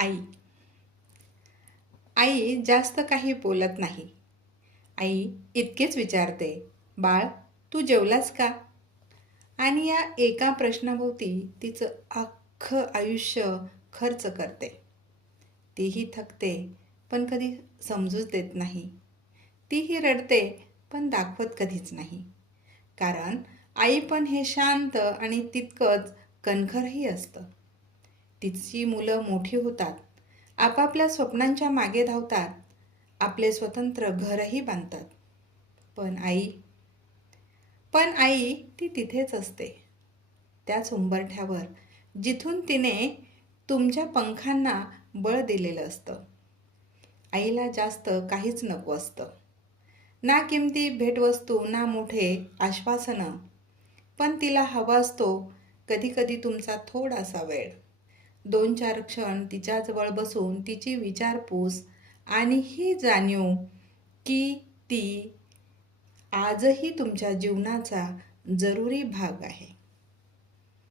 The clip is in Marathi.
आई. आई जास्त काही बोलत नाही. आई इतकेच विचारते, बाळ तू जेवलास का? आणि या एका प्रश्नाभोवती तिचं अख्खं आयुष्य खर्च करते. तीही थकते, पण कधी समजूच देत नाही. तीही रडते, पण दाखवत कधीच नाही. कारण आई पण हे शांत आणि तितकंच कणखरही असतं. तिची मुलं मोठी होतात, आपापल्या स्वप्नांच्या मागे धावतात, आपले स्वतंत्र घरही बांधतात. पण आई पण आई ती तिथेच असते, त्याच उंबरठ्यावर जिथून तिने तुमच्या पंखांना बळ दिलेलं असतं. आईला जास्त काहीच नको असतं. ना किमती भेटवस्तू, ना मोठे आश्वासनं. पण तिला हवा असतो कधीकधी तुमचा थोडासा वेळ. 2-4 क्षण तिच्याजवळ बसून तिची विचारपूस आणि ही जाणीव की ती आजही तुमच्या जीवनाचा जरुरी भाग आहे.